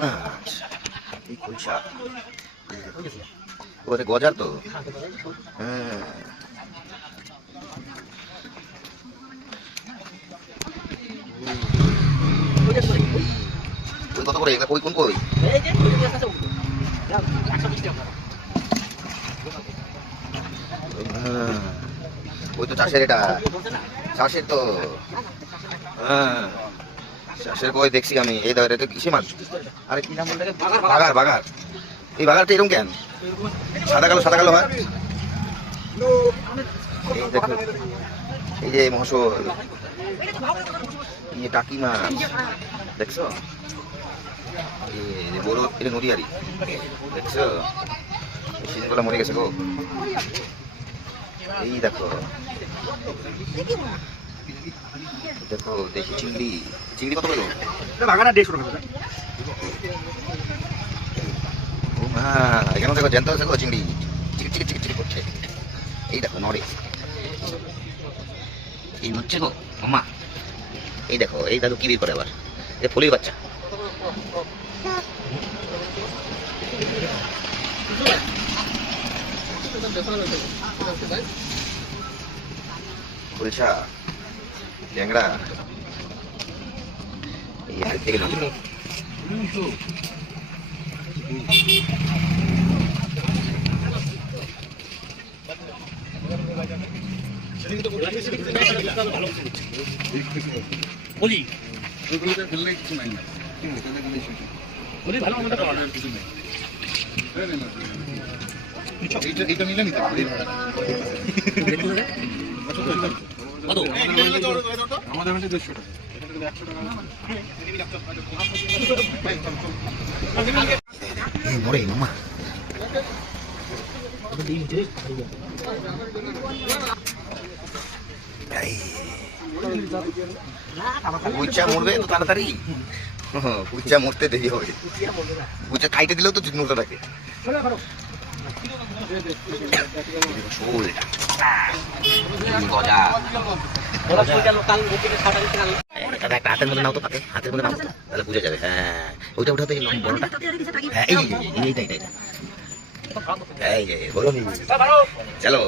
মাছ এই কুলচা ওরে গজার তো হ্যাঁ কত করে এগুলা কই কোন কই ওই তো চাষের এটা চাষের তো হ্যাঁ চাষের কই দেখছি আমি এই ধরে এটা কিসে মাছ আরে কি নাম বলতে বাগার বাগার এই বাগারটা এরকম কেন সাদা কালো হয় এই দেখো এই যে মহাশোল এই যে টাকি মাছ দেখছো এই বড় এটা নদীয়ারি দেখছো সিনগুলো মরে গেছে গো এই দেখো দেখো দেখি চিংড়ি কত পেলো বাগানা 150 টাকা ও মা এখানে দেখো জ্যান্ত আছে গো চিংড়ি চিকি করছে এই দেখো নড়ে এই হচ্ছে গো মামা এই দেখো এই দাদু কি বের করে আবার এই ফুলির বাচ্চা কুলচা ট্যাংরা এই হাত থেকে নামলো বলি ফেললে কিছু নাই না বলি ভালো আমাদের কিছু নেই এইটা নিলে নিতে পারি আমাদের হচ্ছে 150 টাকা মরে মামা কুইচা মরবে তো তাড়াতাড়ি কুইচা মরতে দেরি হবে কুইচা খাইতে দিলেও তো নড়তে থাকে একটা হাতের মধ্যে নাও তো হাতের মধ্যে নাও তাহলে বুঝে যাবে হ্যাঁ ওইটা উঠাতে বড়টা হ্যাঁ এই এইটা এই বলো চলো